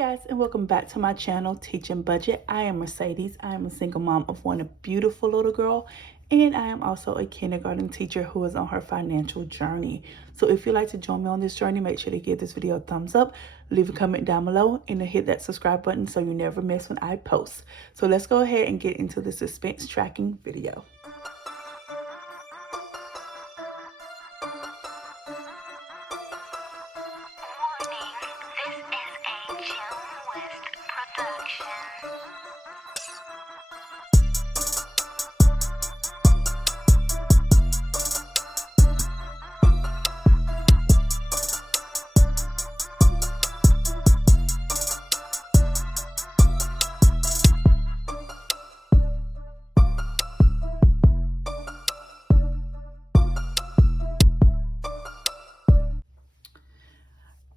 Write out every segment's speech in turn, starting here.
guys, and welcome back to my channel, Teaching Budget. I am Mercedes. I am a single mom of one beautiful little girl, and I am also a kindergarten teacher who is on her financial journey. So if you'd like to join me on this journey, make sure to give this video a thumbs up, leave a comment down below, and to hit that subscribe button so you never miss when I post. So let's go ahead and get into the suspense tracking video.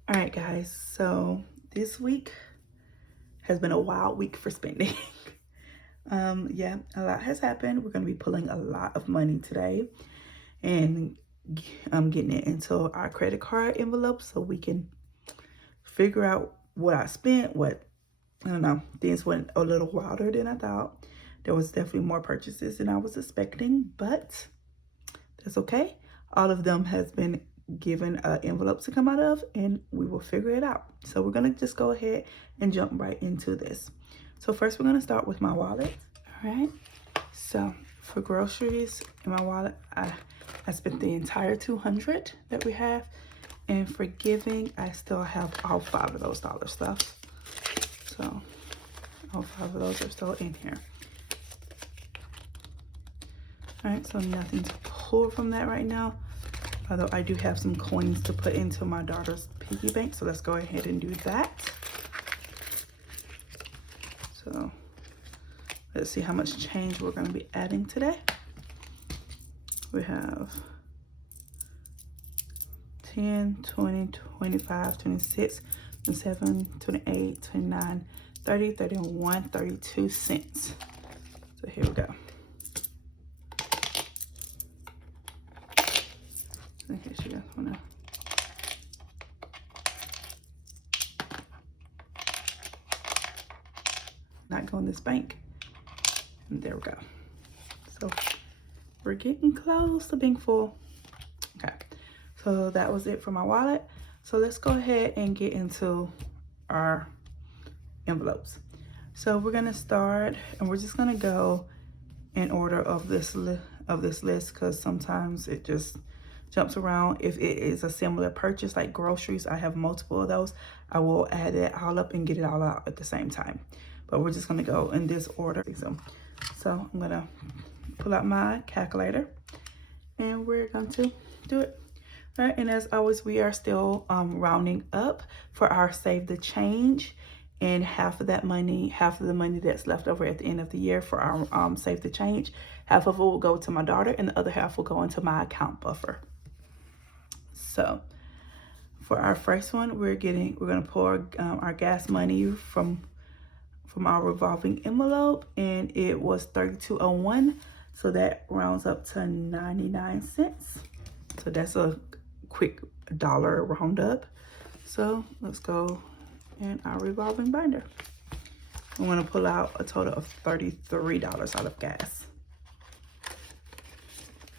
All right, guys, so this week has been a wild week for spending. Yeah, a lot has happened. We're going to be pulling a lot of money today and getting it into our credit card envelope so we can figure out what I spent, I don't know, things went a little wilder than I thought. There was definitely more purchases than I was expecting, but that's okay. All of them has been given an envelope to come out of, and we will figure it out. So we're gonna just go ahead and jump right into this. So first we're gonna start with my wallet. All right, so for groceries in my wallet, I spent the entire $200 that we have, and for giving, I still have all 5 of those dollars left. So all 5 of those are still in here. All right, so nothing to pull from that right now, although I do have some coins to put into my daughter's piggy bank, so let's go ahead and do that. So let's see how much change we're going to be adding today. We have 10, 20, 25, 26, 27, 28, 29, 30, 31, 32 cents. So here we go. In case you guys wanna. Not go in this bank. And there we go. So we're getting close to being full. Okay, so that was it for my wallet. So let's go ahead and get into our envelopes. So we're gonna start, and we're just gonna go in order of this list because sometimes it just jumps around. If it is a similar purchase like groceries, I have multiple of those, I will add it all up and get it all out at the same time. But we're just gonna go in this order. So I'm gonna pull out my calculator and we're going to do it. All right, and as always, we are still rounding up for our save the change, and half of the money that's left over at the end of the year for our save the change, half of it will go to my daughter and the other half will go into my account buffer. So for our first one, we're gonna pull our gas money from our revolving envelope, and it was $32.01, so that rounds up to 99 cents. So that's a quick dollar round up. So let's go in our revolving binder. I'm gonna pull out a total of $33 out of gas.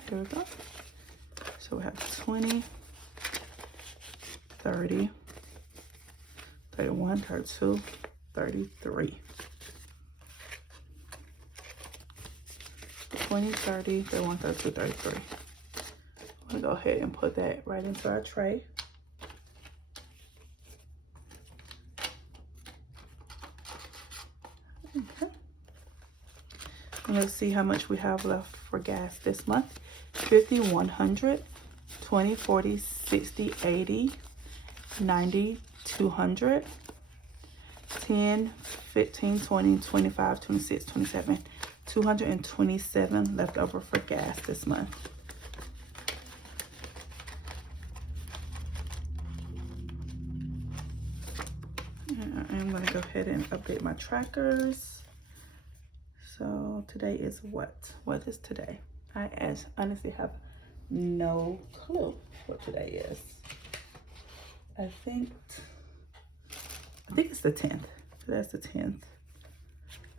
Here we go. So we have 20, 30, 31, 32, 33. 20, 30, 31, 32, 33. I'm gonna go ahead and put that right into our tray. Okay. And let's see how much we have left for gas this month. 50, 100, 20, 40, 60, 80, 90, 200, 10, 15, 20, 25, 26, 27, 227 left over for gas this month. I'm going to go ahead and update my trackers. So today is what? What is today? I honestly have no clue what today is. I think I think it's the 10th. So that's the 10th.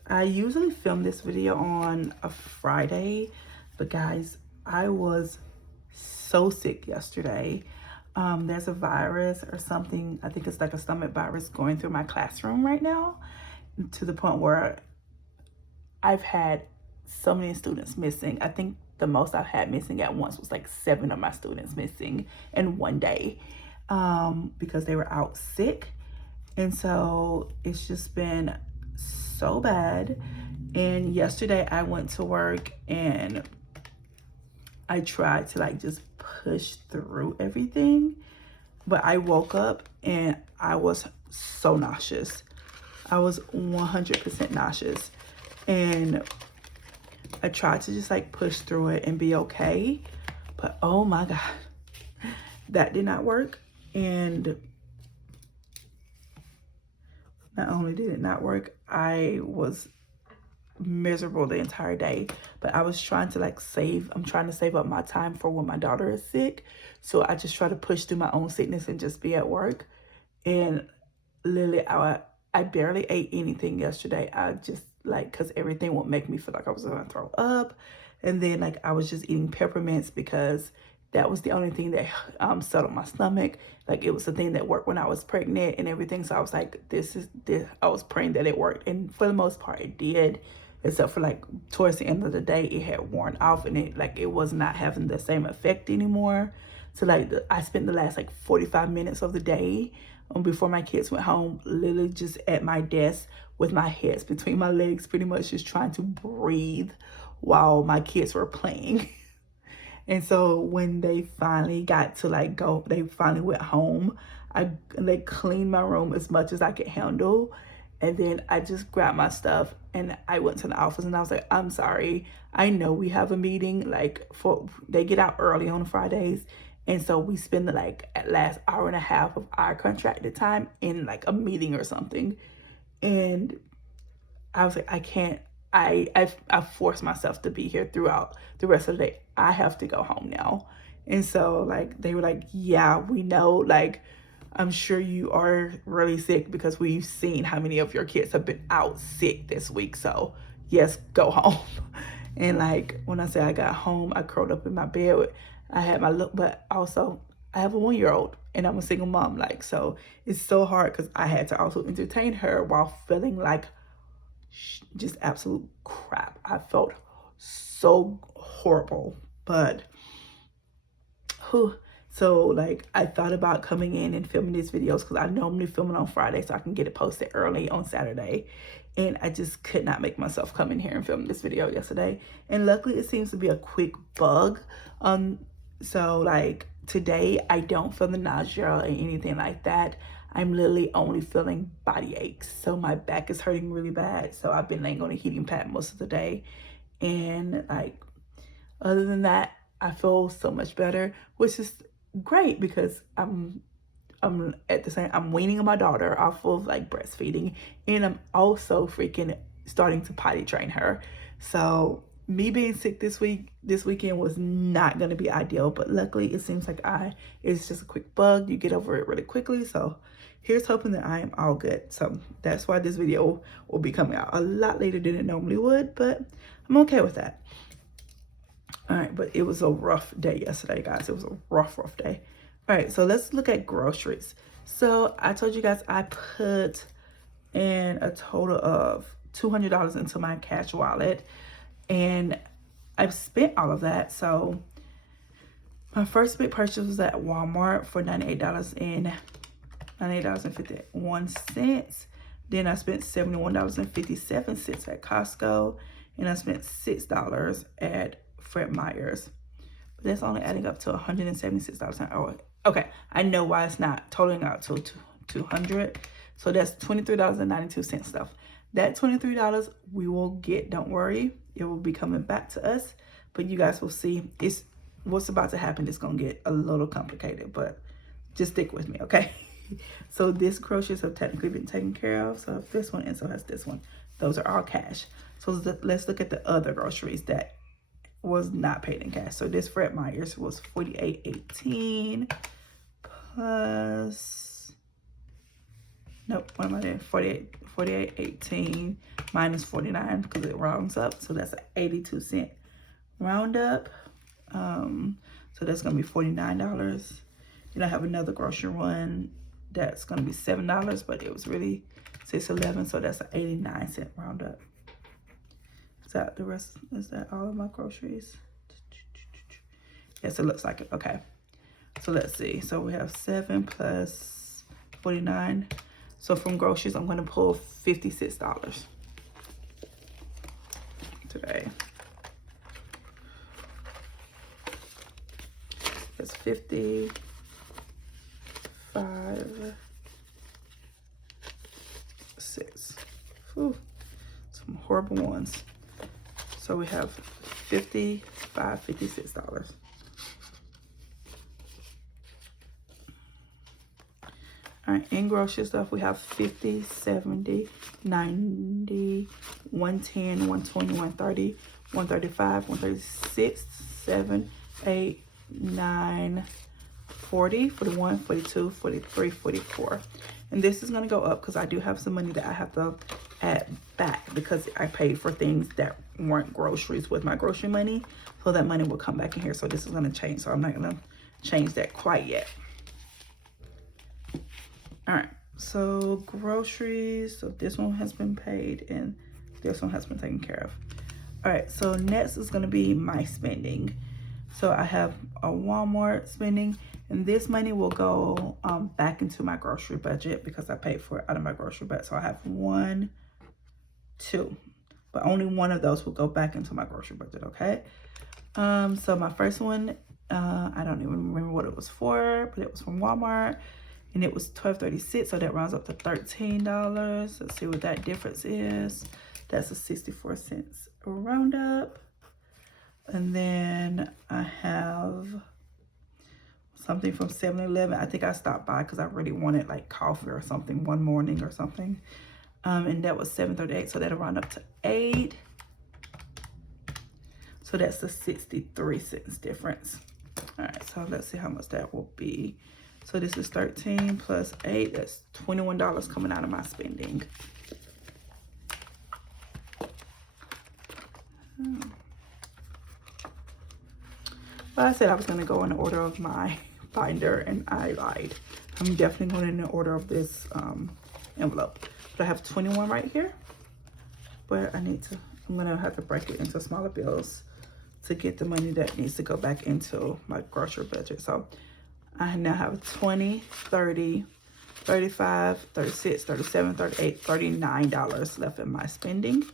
I usually film this video on a Friday, but guys, I was so sick yesterday. There's a virus or something, I think it's like a stomach virus going through my classroom right now, to the point where I've had so many students missing. I think the most I've had missing at once was like 7 of my students missing in one day, because they were out sick. And so it's just been so bad. And yesterday I went to work and I tried to like just push through everything, but I woke up and I was so nauseous. I was 100% nauseous, and I tried to just like push through it and be okay, but oh my God, that did not work. And not only did it not work, I was miserable the entire day. But I was trying to like I'm trying to save up my time for when my daughter is sick. So I just try to push through my own sickness and just be at work. And literally, I barely ate anything yesterday. I just like, because everything would make me feel like I was gonna throw up. And then like I was just eating peppermints because that was the only thing that settled my stomach. Like it was the thing that worked when I was pregnant and everything. So I was like, I was praying that it worked. And for the most part, it did. Except for like towards the end of the day, it had worn off and it was not having the same effect anymore. So like I spent the last like 45 minutes of the day before my kids went home, literally just at my desk with my head between my legs, pretty much just trying to breathe while my kids were playing. And so when they finally got to like go, they finally went home, they cleaned my room as much as I could handle. And then I just grabbed my stuff and I went to the office and I was like, I'm sorry. I know we have a meeting, like they get out early on Fridays. And so we spend the like at last hour and a half of our contracted time in like a meeting or something. And I was like, I can't, I forced myself to be here throughout the rest of the day. I have to go home now. And so like, they were like, yeah, we know, like, I'm sure you are really sick because we've seen how many of your kids have been out sick this week. So yes, go home. And like, when I say I got home, I curled up in my bed. I had my look, but also I have a 1-year-old and I'm a single mom. Like, so it's so hard because I had to also entertain her while feeling like just absolute crap. I felt so horrible, but so like I thought about coming in and filming these videos because I normally film it on Friday so I can get it posted early on Saturday. And I just could not make myself come in here and film this video yesterday. And luckily it seems to be a quick bug. So like today I don't feel the nausea or anything like that. I'm literally only feeling body aches. So my back is hurting really bad. So I've been laying on a heating pad most of the day. And like, other than that, I feel so much better, which is great because I'm at the same, I'm weaning my daughter off of like breastfeeding, and I'm also freaking starting to potty train her. So me being sick this weekend was not going to be ideal, but luckily it seems like it's just a quick bug. You get over it really quickly. So here's hoping that I am all good. So that's why this video will be coming out a lot later than it normally would, but I'm okay with that. All right, but it was a rough day yesterday, guys. It was a rough day. All right, so let's look at groceries. So I told you guys I put in a total of $200 into my cash wallet, and I've spent all of that. So my first big purchase was at Walmart for $98.51. Then I spent $71.57 at Costco, and I spent $6 at Fred Meyer's. But that's only adding up to $176. Oh, okay, I know why it's not totaling out to $200. So that's $23.92 stuff. That $23 we will get, don't worry. It will be coming back to us. But you guys will see, it's what's about to happen is going to get a little complicated, but just stick with me, okay? So this groceries have technically been taken care of. So this one, and so has this one. Those are all cash. So let's look at the other groceries that was not paid in cash. So this Fred Meyer's was $48.18 plus Nope, what am I doing? 48.18 minus 49 because it rounds up. So that's an 82-cent round up. So that's gonna be $49. Then I have another grocery one that's gonna be $7, but it was really $6.11, so that's an 89-cent round up. Is that the rest? Is that all of my groceries? Yes, it looks like it. Okay. So let's see. So we have 7 plus 49. So from groceries, I'm going to pull $56 today. That's 55. Whew, some horrible ones. So we have $56. All right, in grocery stuff, we have 50, 70, 90, 110, 120, 130, 135, 136, 7, 8, 9, 40, 41, 42, 43, 44. And this is gonna go up because I do have some money that I have to add back because I paid for things that weren't groceries with my grocery money. So that money will come back in here. So this is gonna change. So I'm not gonna change that quite yet. All right, so groceries. So this one has been paid and this one has been taken care of. All right, so next is gonna be my spending. So I have a Walmart spending, and this money will go back into my grocery budget because I paid for it out of my grocery budget. So I have 1, 2, but only one of those will go back into my grocery budget, okay? So my first one, I don't even remember what it was for, but it was from Walmart, and it was $12.36, so that rounds up to $13. Let's see what that difference is. That's a 64 cents roundup. And then I have something from 7-Eleven. I think I stopped by because I really wanted like coffee or something one morning or something. And that was $7.38, so that'll round up to $8. So that's the 63 cents difference. All right, so let's see how much that will be. So this is 13 plus 8, that's $21 coming out of my spending. But I said I was gonna go in order of my binder and I lied. I'm definitely going in the order of this envelope. But I have 21 right here, but I'm gonna have to break it into smaller bills to get the money that needs to go back into my grocery budget. So I now have 20, 30, 35, 36, 37, 38, $39 left in my spending. So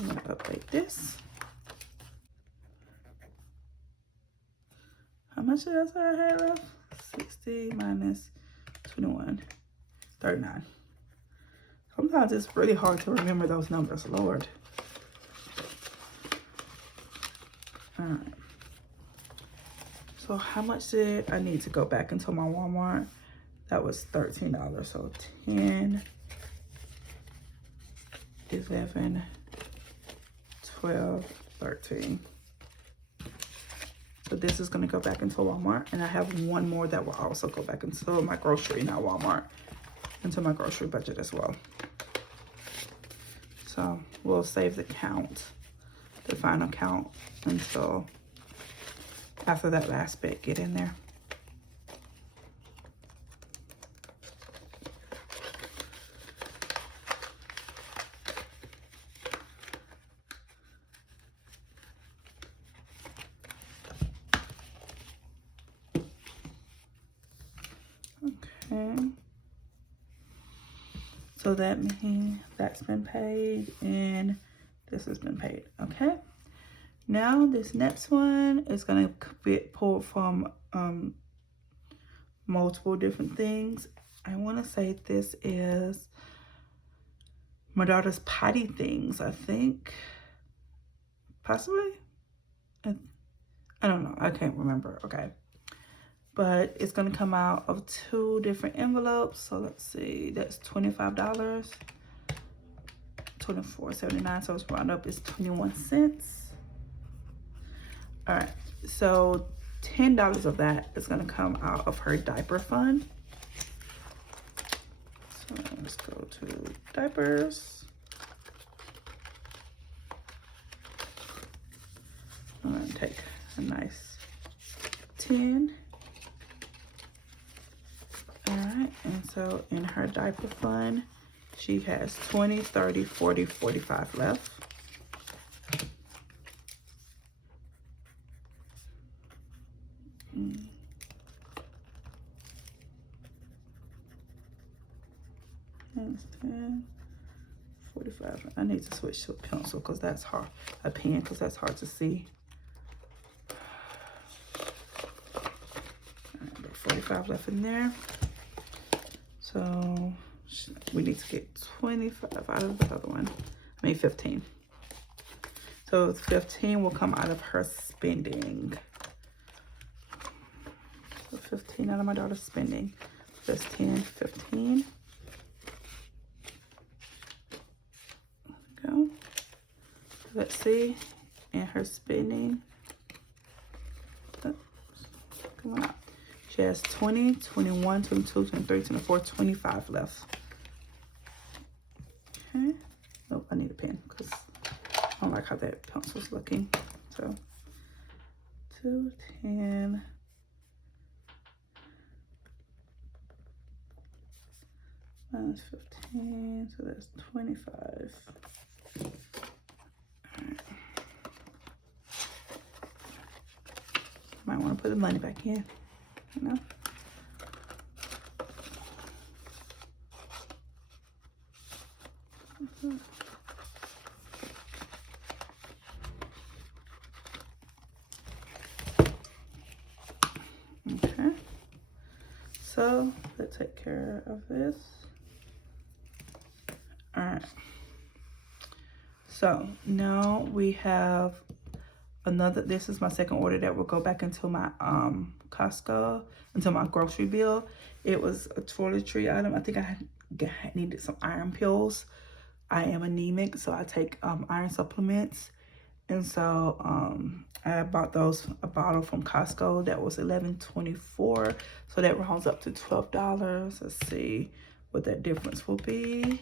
I'm gonna update this. How much did I say I had left? 60 minus 21, 39. Sometimes it's really hard to remember those numbers, Lord. All right. So how much did I need to go back into my Walmart? That was $13. So 10, 11, 12, 13. So this is going to go back into Walmart, and I have one more that will also go back into my grocery, not Walmart, into my grocery budget as well. So we'll save the count, the final count, until after that last bit get in there. Okay. So that means that's been paid and this has been paid. Okay. Now this next one is gonna be pulled from multiple different things. I want to say this is my daughter's potty things, I think. Possibly. I don't know. I can't remember. Okay. But it's going to come out of 2 different envelopes. So let's see. That's $25. $24.79. So it's round up is 21 cents. All right. So $10 of that is going to come out of her diaper fund. let's go to diapers. I'm gonna take a nice 10. All right, and so in her diaper fund, she has 20, 30, 40, 45 left. That's 10, 45. I need to switch to a pencil because that's hard. A pen because that's hard to see. All right, got 45 left in there. So we need to get 25 out of the other one. I mean 15. So 15 will come out of her spending. So 15 out of my daughter's spending. That's 10, 15. Go. Let's see. And her spending. Come on up. She has 20, 21, 22, 23, 24, 25 left. Okay. Oh, I need a pen because I don't like how that pencil's looking. So 2, 10. Minus 15, so that's 25. All right. Might want to put the money back in, you know. Okay, so let's take care of this. All right, so now we have another, this is my second order that will go back into my Costco, into my grocery bill. It was a toiletry item. I think I needed some iron pills. I am anemic, so I take iron supplements. And so I bought those, a bottle from Costco that was $11.24. So that rounds up to $12. Let's see what that difference will be.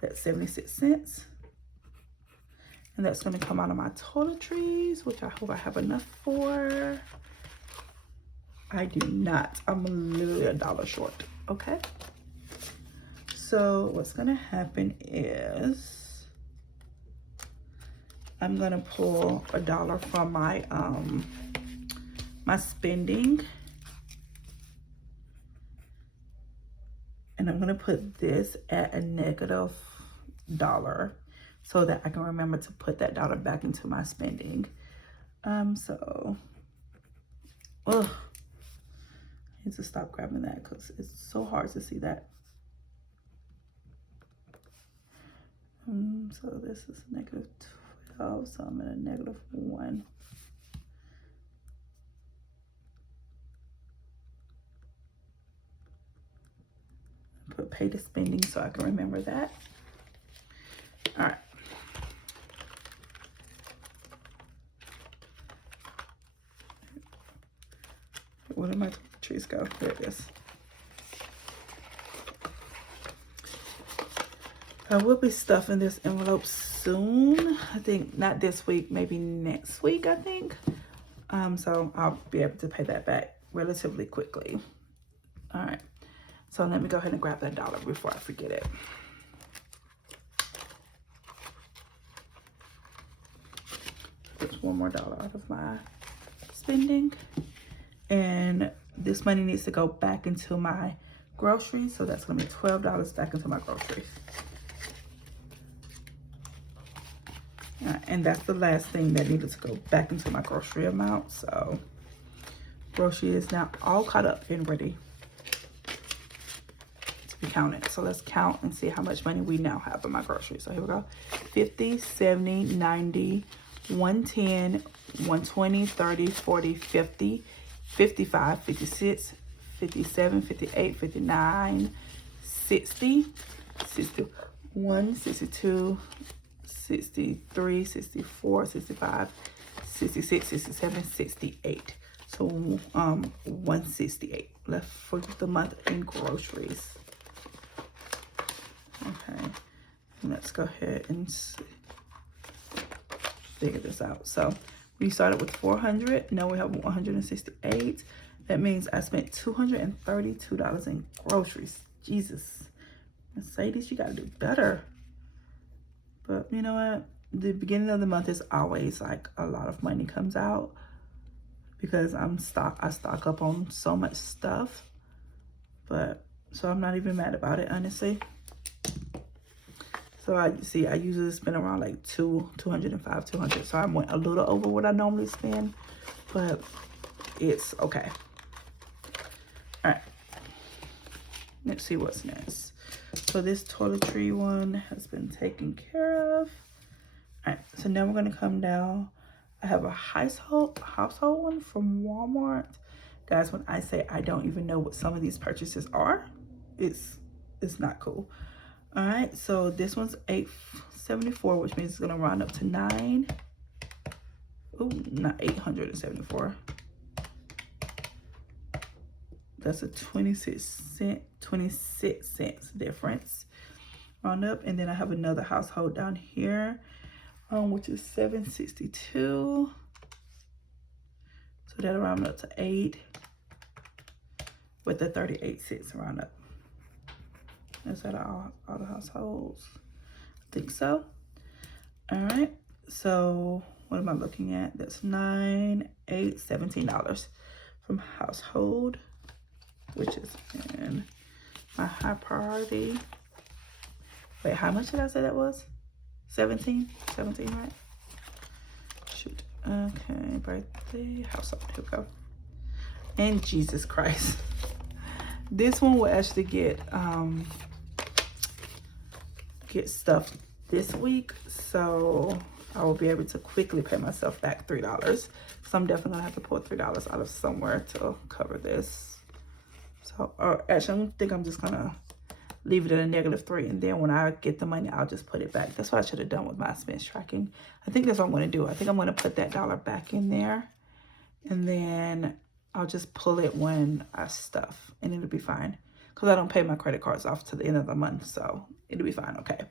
That's 76 cents. And that's going to come out of my toiletries, which I hope I have enough for. I do not. I'm literally $1 short. Okay. So what's going to happen is I'm going to pull $1 from my my spending. And I'm going to put this at a negative $1 so that I can remember to put that dollar back into my spending. So, ugh, I need to stop grabbing that because it's so hard to see that. So this is negative 12, so I'm at a negative 1. Put pay to spending so I can remember that. All right. Where did my trees go? There it is. I will be stuffing this envelope soon. I think not this week, maybe next week, I think. So I'll be able to pay that back relatively quickly. All right. So let me go ahead and grab that $1 before I forget it. There's one more $1 out of my spending. And this money needs to go back into my groceries. So that's going to be $12 back into my groceries. And that's the last thing that needed to go back into my grocery amount. So grocery is now all caught up and ready to be counted. So let's count and see how much money we now have in my groceries. So here we go. 50, 70, 90, 110, 120, 30, 40, 50, 55, 56, 57, 58, 59, 60, 61, 62, 63, 64, 65, 66, 67, 68. So 168 left for the month in groceries. Okay, let's go ahead and figure this out. So we started with 400. Now we have 168. That means I spent $232 in groceries. Jesus, Mercedes, you gotta do better. But you know what? The beginning of the month is always like a lot of money comes out because I stock up on so much stuff. But so I'm not even mad about it, honestly. So I usually spend around like 205, 200. So I went a little over what I normally spend, but it's okay. All right, let's see what's next. So this toiletry one has been taken care of. All right, so now we're gonna come down. I have a household one from Walmart. Guys, when I say I don't even know what some of these purchases are, it's not cool. All right, so this one's $874, which means it's gonna round up to $9. Oh, not $874. That's a 26 cents difference. Round up, and then I have another household down here, which is $762. So that'll round up to $8 with the 38 cents round up. Is that all the households? I think so. All right, so what am I looking at? That's $9, $8, $17 from household, which is in my high priority. Wait, how much did I say that was? 17, right? Shoot. Okay, birthday, household, here we go. And Jesus Christ. This one will actually get stuff this week, so I will be able to quickly pay myself back $3. So I'm definitely gonna have to pull $3 out of somewhere to cover this. So, or actually, I think I'm just gonna leave it at a -3, and then when I get the money, I'll just put it back. That's what I should have done with my expense tracking. I think that's what I'm gonna do. I think I'm gonna put that dollar back in there, and then I'll just pull it when I stuff, and it'll be fine. Because I don't pay my credit cards off to the end of the month, so it'll be fine, okay.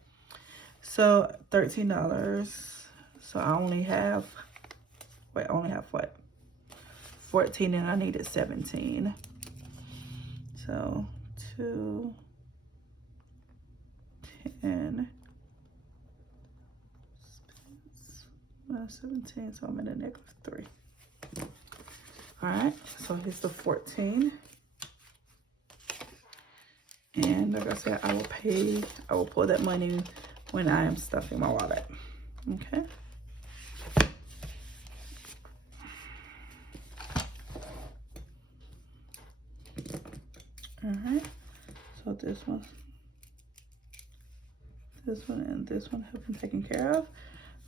So $13. So I only have, what? 14, and I needed 17. So 2, 10, minus 17, so I'm at a -3. All right, so here's the 14. And like I said, I will pull that money when I am stuffing my wallet. Okay. All right, so this one and this one have been taken care of.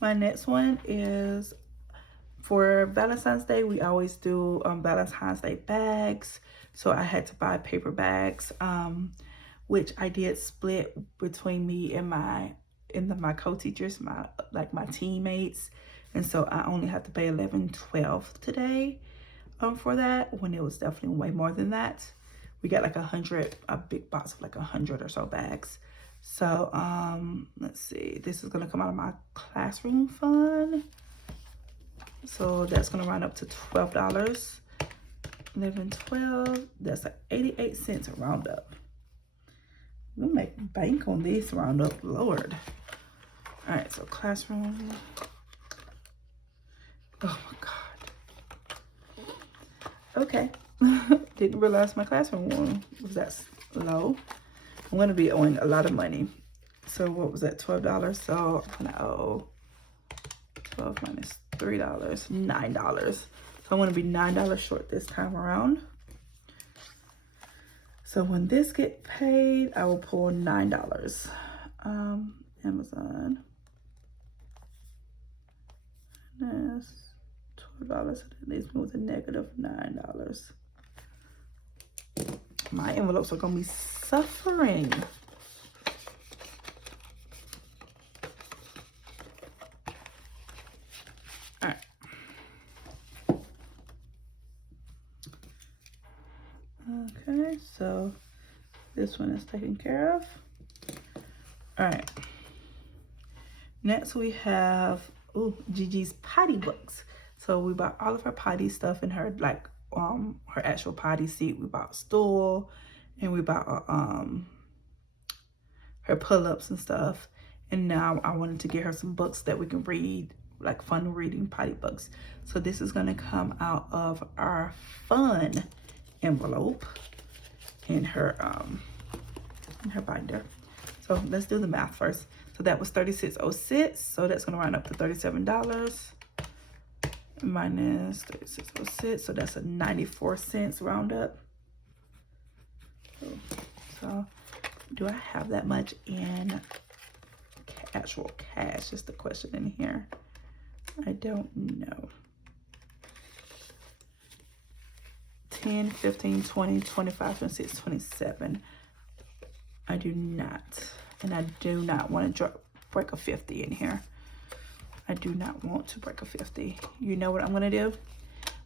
My next one is for Valentine's Day. We always do Valentine's Day bags. So I had to buy paper bags, which I did split between me and my co-teachers, my teammates. And so I only have to pay $11.12 today for that, when it was definitely way more than that. We got like a big box of like 100 or so bags. So let's see, this is gonna come out of my classroom fund. So that's gonna round up to $12. 11.12, that's like 88 cents a round up. We'll make bank on this round up, Lord. All right, so classroom. Oh my God. Okay. Didn't realize my classroom one was that low. I'm gonna be owing a lot of money. So what was that, $12? So I'm gonna owe 12 minus $3, $9. So I'm gonna be $9 short this time around. So when this get paid, I will pull $9. Amazon. That's $12. It leaves me with a -$9. My envelopes are gonna be suffering. All right. Okay, so this one is taken care of. All right. Next we have Gigi's potty books. So we bought all of her potty stuff and her like her actual potty seat. We bought stool, and we bought her pull-ups and stuff. And now I wanted to get her some books that we can read, like fun reading potty books. So this is gonna come out of our fun envelope in her binder. So let's do the math first. So that was $36.06. So that's gonna round up to $37 minus $36.06. So that's a 94 cents roundup. So do I have that much in actual cash? Just the question in here. I don't know. 10, 15, 20, 25, 26, 27. I do not. And I do not want to break a 50 in here. I do not want to break a 50. You know what I'm going to do?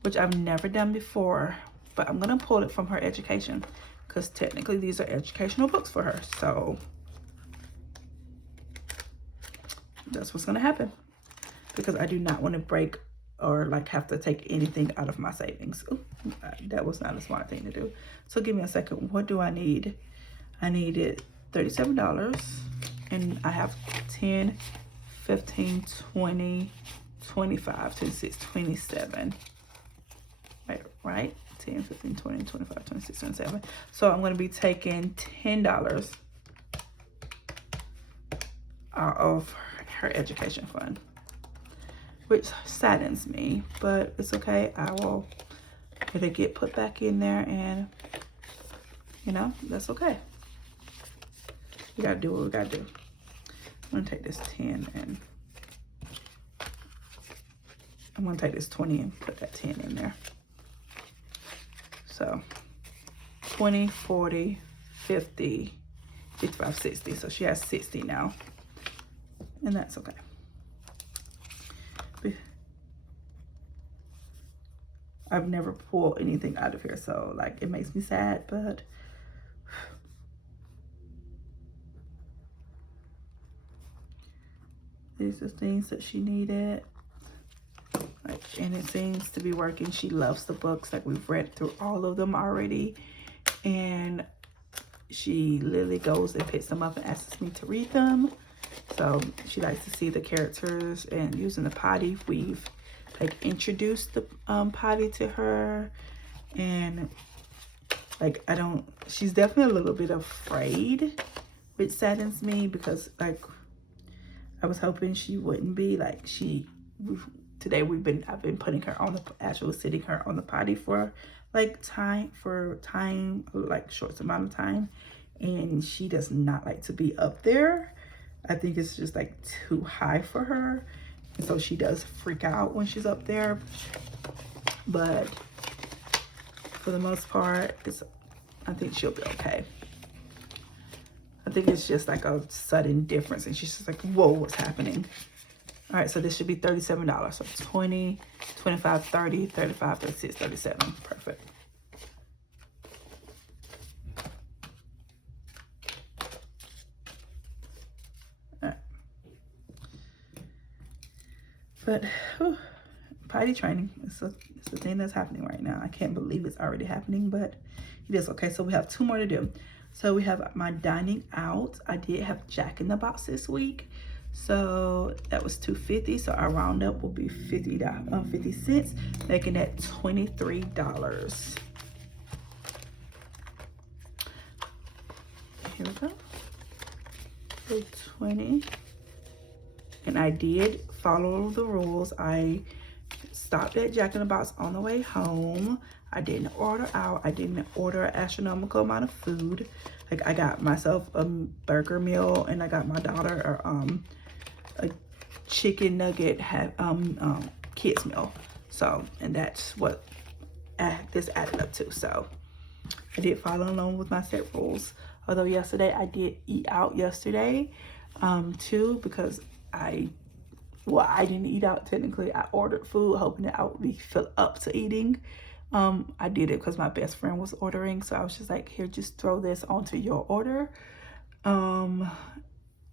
Which I've never done before. But I'm going to pull it from her education. Because technically these are educational books for her. So that's what's going to happen. Because I do not want to break or like have to take anything out of my savings. Ooh, that was not a smart thing to do. So give me a second. What do I need? I needed $37. And I have 10, 15, 20, 25, 26, 27. Right? 10, 15, 20, 25, 26, 27. So I'm going to be taking $10 out of her education fund, which saddens me, but it's okay. I will it'll get put back in there, and you know, that's okay. We gotta do what we gotta do. I'm gonna take this 10 and I'm gonna take this 20 and put that 10 in there. So 20, 40, 50, 55, 60. So she has 60 now, and that's okay. I've never pulled anything out of here, so like it makes me sad, but these are things that she needed. Like, and it seems to be working. She loves the books. Like, we've read through all of them already, and she literally goes and picks them up and asks me to read them. So she likes to see the characters, and using the potty, we've like introduced the potty to her, and like she's definitely a little bit afraid, which saddens me, because like I was hoping she wouldn't be. Like today I've been putting her on sitting her on the potty for like like short amount of time, and she does not like to be up there. I think it's just like too high for her. And so she does freak out when she's up there. But for the most part, I think she'll be okay. I think it's just like a sudden difference, and she's just like, whoa, what's happening? All right, so this should be $37. So 20, 25, 30, 35, 36, 37. Perfect. All right. But potty training is a thing that's happening right now. I can't believe it's already happening, but it is. Okay, so we have 2 more to do. So we have my dining out. I did have Jack in the Box this week. So that was $2.50. So our roundup will be 50 cents, making that $23. Here we go. So 20. And I did follow the rules. I stopped at Jack in the Box on the way home. I didn't order out. I didn't order an astronomical amount of food. Like, I got myself a burger meal, and I got my daughter a chicken nugget kids meal. So, and that's what this added up to. So I did follow along with my set rules. Although yesterday I did eat out yesterday too, because I didn't eat out technically. I ordered food hoping that I would be filled up to eating. I did it because my best friend was ordering, so I was just like, here, just throw this onto your order. And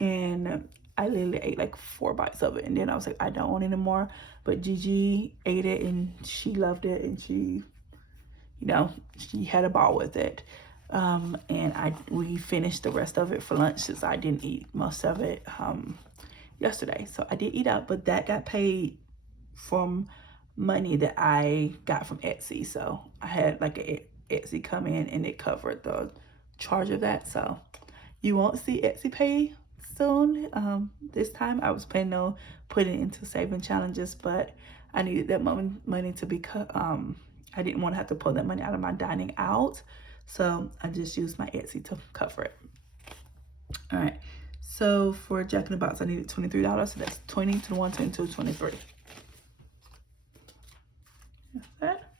and I literally ate like 4 bites of it, and then I was like, I don't want it anymore. But Gigi ate it and she loved it, and she, you know, she had a ball with it. And we finished the rest of it for lunch since I didn't eat most of it yesterday. So I did eat out, but that got paid from money that I got from Etsy. So I had like a Etsy come in and it covered the charge of that. So you won't see Etsy pay soon. This time I was planning on putting it into saving challenges, but I needed that money to be cut. I didn't want to have to pull that money out of my dining out, so I just used my Etsy to cover it. All right, so for Jack in the Box I needed $23, so that's 20, 21, 22, 23. That's that.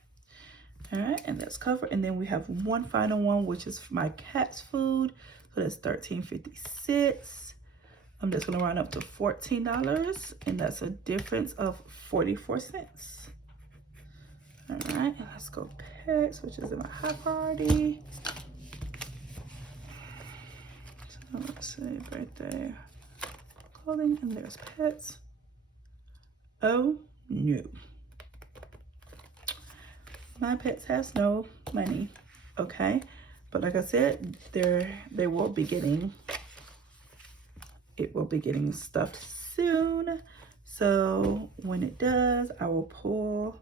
All right, and that's covered. And then we have one final one, which is for my cat's food, so that's $13.56. I'm just gonna round up to $14, and that's a difference of 44 cents. All right, and let's go pets, which is in my high priority. So let's see, right there, clothing, and there's pets. Oh no, my pets has no money. Okay, but like I said, they will be getting. It will be getting stuffed soon. So when it does, I will pull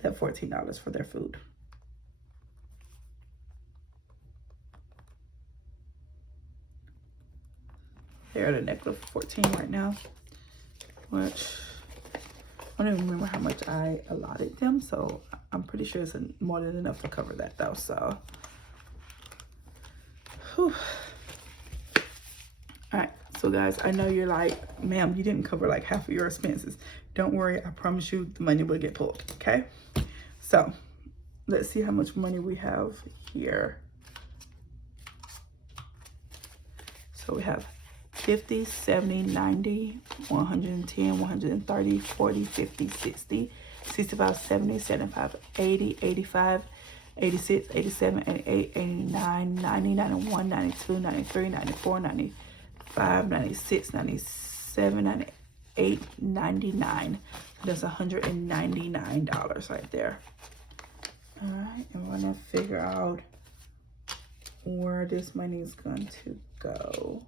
that $14 for their food. They're at a negative 14 right now, which I don't even remember how much I allotted them. So I'm pretty sure it's more than enough to cover that though. So, whew. All right, so guys, I know you're like, ma'am, you didn't cover like half of your expenses. Don't worry, I promise you the money will get pulled, okay? So let's see how much money we have here. So we have 50, 70, 90, 110, 130, 40, 50, 60, 65, 70, 75, 80, 85, 86, 87, 88, 89, 90, 91, 92, 93, 94, 95, 96, 97, 98, 99. That's $199 right there. All right, and we're gonna figure out where this money is going to go.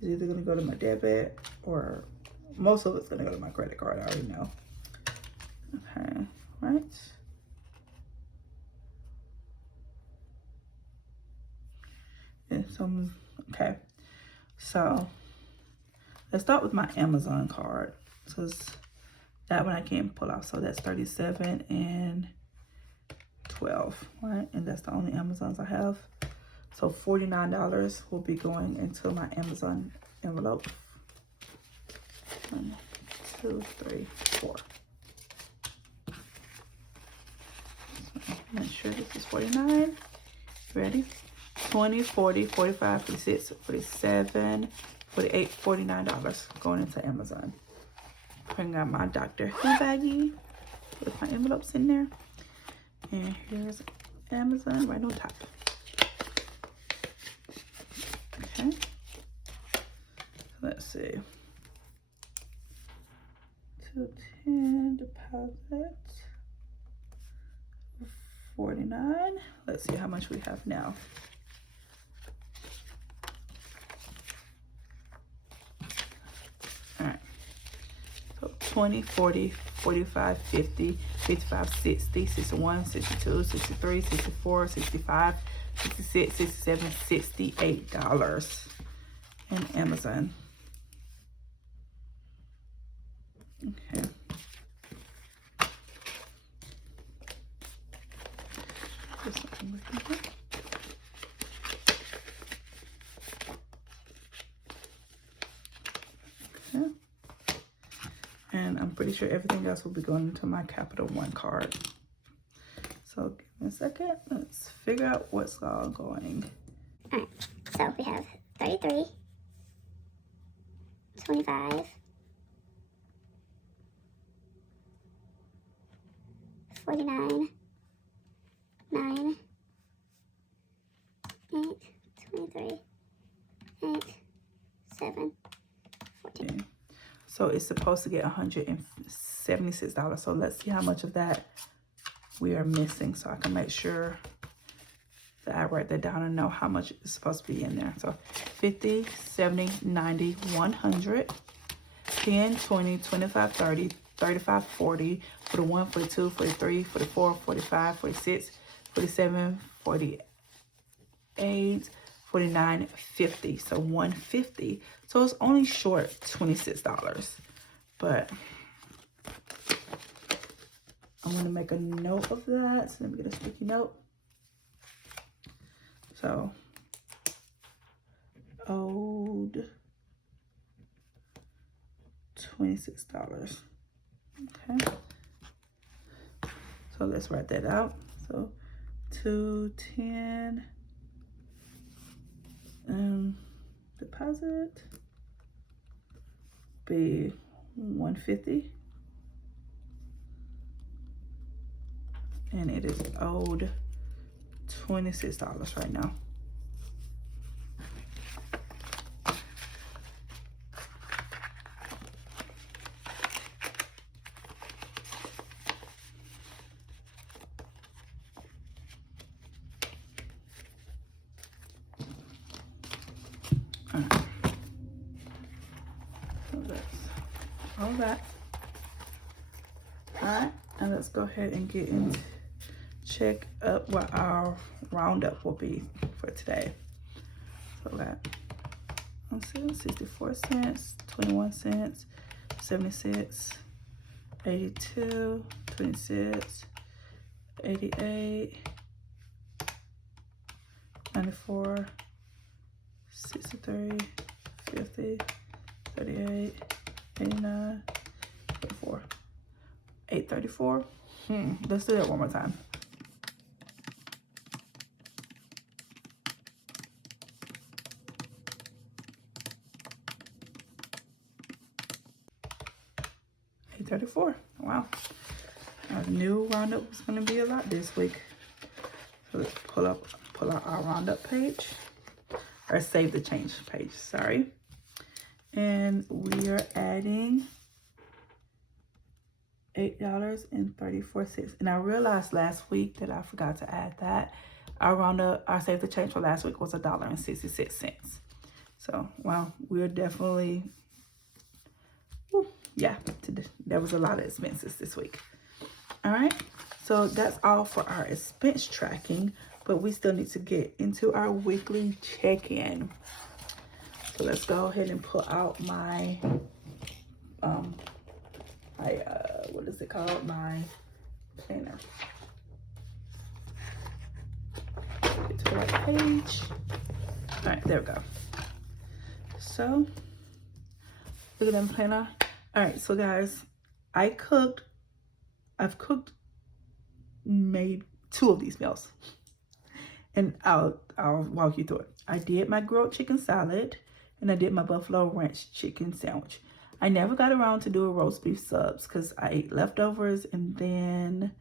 It's either gonna go to my debit, or most of it's gonna go to my credit card, I already know. Okay, right. And some, okay. So let's start with my Amazon card. So it's that one I can't pull out. So that's 37 and 12, right? And that's the only Amazons I have. So $49 will be going into my Amazon envelope. 1, 2, 3, 4. So make sure this is 49. Ready? 20, 40, 45, 46, 47, 48, $49 going into Amazon. Bring out my Dr. Who baggie with my envelopes in there. And here's Amazon right on top. Okay. Let's see. 210 deposit. 49. Let's see how much we have now. All right. So 20, 40, 45, 50, 55, 60, 61, 62, 63, 64, 65, 66, 67, $68 in Amazon. Okay. Okay. And I'm pretty sure everything else will be going into my Capital One card. So give me a second. Let's figure out what's all going. All right. So we have 33, 25, 49, 9, 8, 23, 8, So it's supposed to get $176. So let's see how much of that we are missing so I can make sure that I write that down and know how much is supposed to be in there. So 50, 70, 90, 100, 10, 20, 25, 30, 35, 40, 41, 42, 43, 44, 45, 46, 47, 48, 49, 50. So 150. So it's only short $26. But I'm going to make a note of that. So let me get a sticky note. So owed $26. Okay. So let's write that out. So 210 deposit be 150, and it is owed $26 right now. All right. So that's all that. All right, and let's go ahead and get into check up what our roundup will be for today. So that, let's see, 64 cents, 21 cents, 76, 82, 26, 88, 94, 63, 50, 38, 89, 34, 834. Let's do that one more time. $834. Wow. Our new roundup is going to be a lot this week. So let's pull out our roundup page, or save the change page, sorry. And we are adding $8.34. And I realized last week that I forgot to add that. Our roundup, our save the change for last week was $1.66. So, wow, we're definitely, yeah, there was a lot of expenses this week. All right, so that's all for our expense tracking, but we still need to get into our weekly check-in. So let's go ahead and pull out my, what is it called? My planner. Get to the right page. All right, there we go. So, look at that planner. All right, so guys, I've cooked, made 2 of these meals, and I'll walk you through it. I did my grilled chicken salad, and I did my buffalo ranch chicken sandwich. I never got around to do a roast beef subs because I ate leftovers, and then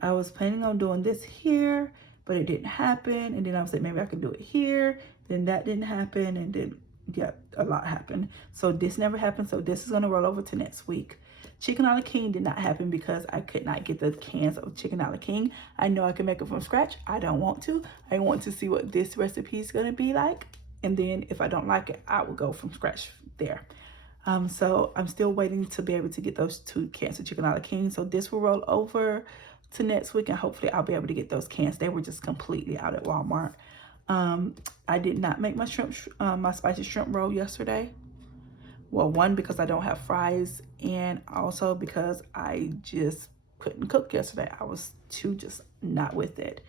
I was planning on doing this here, but it didn't happen. And then I was like, maybe I can do it here. Then that didn't happen, and then yeah, a lot happened. So this never happened. So this is gonna roll over to next week. Chicken a la king did not happen because I could not get the cans of chicken a la king. I know I can make it from scratch. I don't want to. I want to see what this recipe is gonna be like. And then if I don't like it, I will go from scratch there. So I'm still waiting to be able to get those 2 cans of chicken a la king. So this will roll over to next week, and hopefully I'll be able to get those cans. They were just completely out at Walmart. I did not make my my spicy shrimp roll yesterday. Well, one, because I don't have fries, and also because I just couldn't cook yesterday. I was just not with it.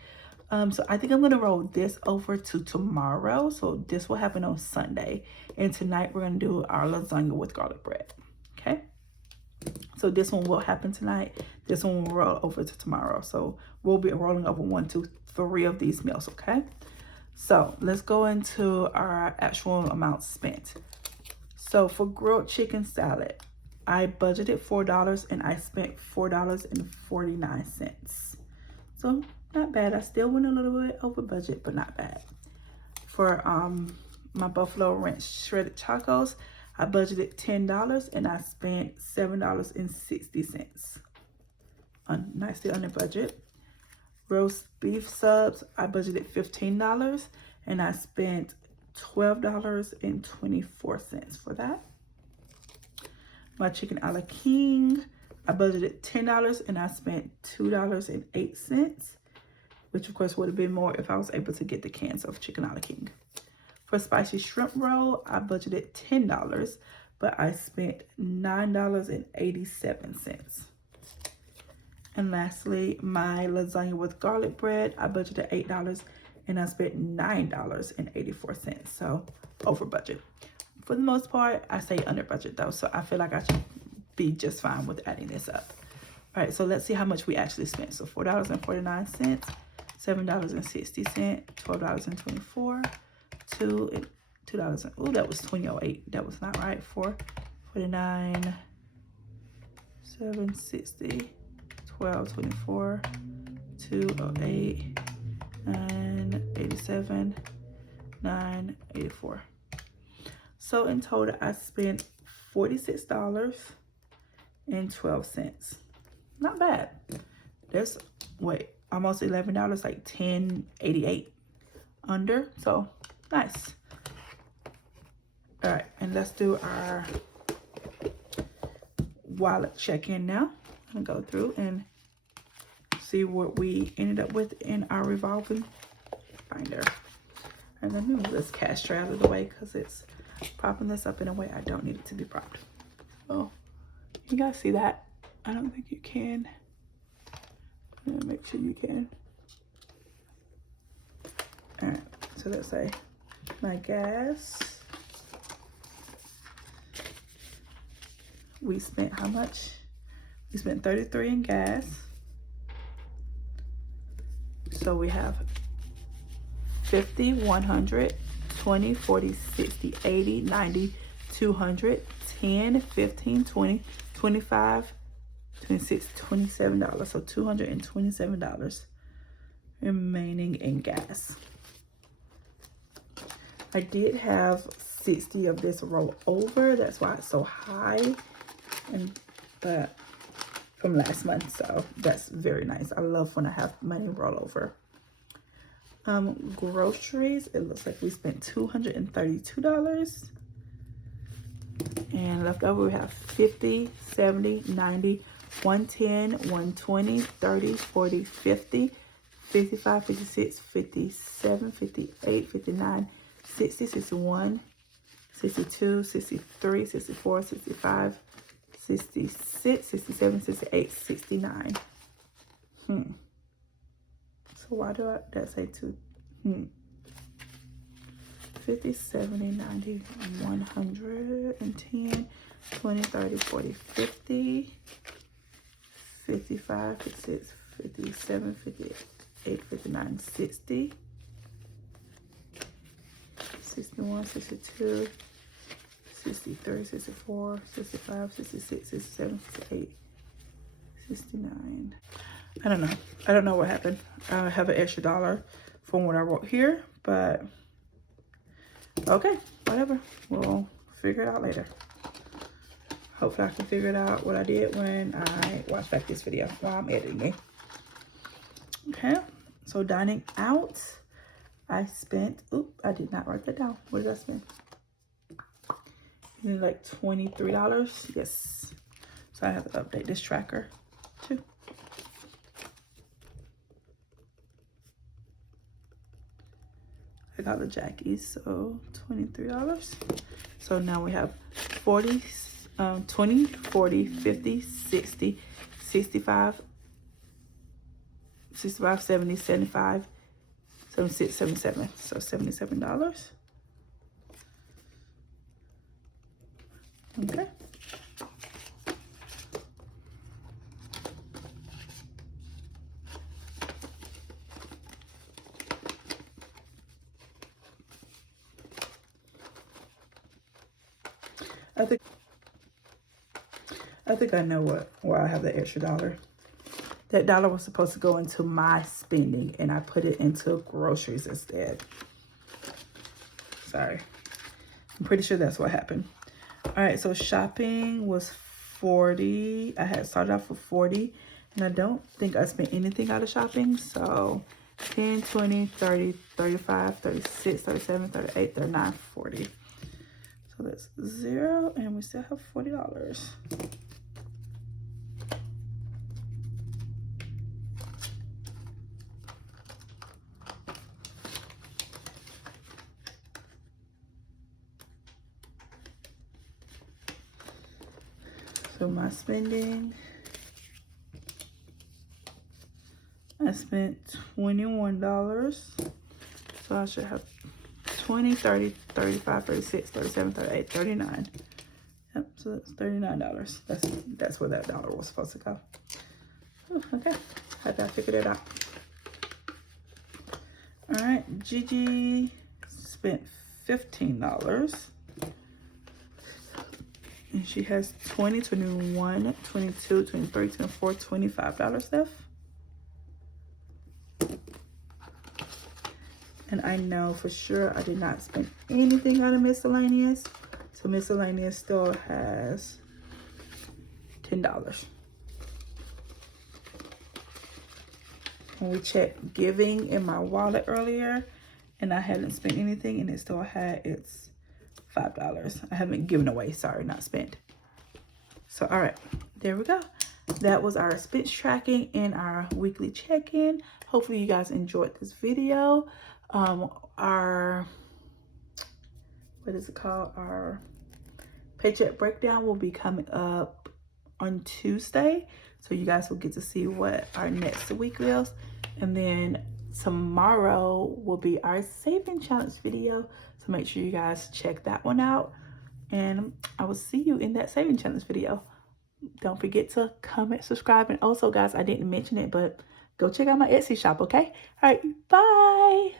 So I think I'm gonna roll this over to tomorrow. So this will happen on Sunday, and tonight we're gonna do our lasagna with garlic bread. Okay. So this one will happen tonight. This one will roll over to tomorrow. So we'll be rolling over 1, 2, 3 of these meals. Okay. So let's go into our actual amount spent. So for grilled chicken salad, I budgeted $4 and I spent $4.49. So not bad. I still went a little bit over budget, but not bad. For my buffalo ranch shredded tacos, I budgeted $10 and I spent $7.60. Nicely under budget. Roast beef subs, I budgeted $15 and I spent $12.24 for that. My chicken a la king, I budgeted $10 and I spent $2.08, which of course would have been more if I was able to get the cans of chicken a la king. For spicy shrimp roll, I budgeted $10, but I spent $9.87. And lastly, my lasagna with garlic bread, I budgeted $8 and I spent $9.84. So over budget. For the most part, I say under budget though. So I feel like I should be just fine with adding this up. All right, so let's see how much we actually spent. So $4.49, $7.60, $12.24, $2. Oh, that was $20.08. That was not right. $4.49, $7.60, $12.24, $2.08, $9.87, $9.84. So in total, I spent $46.12. Not bad. That's almost $11, like $10.88 under. So nice. All right, and let's do our wallet check-in now. I'm gonna go through and see what we ended up with in our revolving binder. And then move this cash tray out of the way because it's propping this up in a way I don't need it to be propped. So you guys see that? I don't think you can. I'm gonna make sure you can. All right, so let's say my gas. We spent how much? We spent $33 in gas. So we have 50, 100, 20, 40, 60, 80, 90, 200, 10, 15, 20, 25, 26, $27. So $227 remaining in gas. I did have 60 of this roll over. That's why it's so high. But from last month, so that's very nice. I love when I have money roll over. Groceries, it looks like we spent $232. And left over we have 50, 70, 90, 110, 120, 30, 40, 50, 55, 56, 57, 58, 59, 60, 61, 62, 63, 64, 65, 66, 67, 68, 69. So why do that say two? 50, 70, 90, 110, 20, 30, 40, 50, 55, 56, 57, 58, 59, 60, 61, 62, 63, 64, 65, 66, 67, 68, 69. I don't know. I don't know what happened. I have an extra $1 from what I wrote here, but okay, whatever. We'll figure it out later. Hopefully I can figure it out what I did when I watch back this video while I'm editing it. Okay, so dining out, I spent, I did not write that down. What did I spend? Like $23. Yes. So I have to update this tracker too. I got the Jackies, so $23. So now we have 40, 20, 40, 50, 60, 65, 65, 70, 75, 76, 77. So $77. Okay. I think I know why I have the extra $1. That $1 was supposed to go into my spending and I put it into groceries instead. Sorry. I'm pretty sure that's what happened. All All right, so shopping was 40. I had started off with 40, and I don't think I spent anything out of shopping. So 10, 20, 30, 35, 36, 37, 38, 39, 40. So that's 0, and we still have $40. So my spending, I spent $21. So I should have 20, 30, 35, 36, 37, 38, 39. Yep, so that's $39. That's where that dollar was supposed to go. Oh, okay, I got figured it out. All right, Gigi spent $15. And she has 20, 21, 22, 23, 24, $25 left. And I know for sure I did not spend anything out of miscellaneous. So miscellaneous still has $10. And we checked giving in my wallet earlier, and I hadn't spent anything, and it still had its $5. I haven't given away, sorry, not spent. So, all right, there we go. That was our expense tracking and our weekly check-in. Hopefully you guys enjoyed this video. Our paycheck breakdown will be coming up on Tuesday. So you guys will get to see what our next week is. And then tomorrow will be our saving challenge video. So make sure you guys check that one out. And I will see you in that saving challenge video. Don't forget to comment, subscribe, and also guys, I didn't mention it, but go check out my Etsy shop, okay? All right, bye.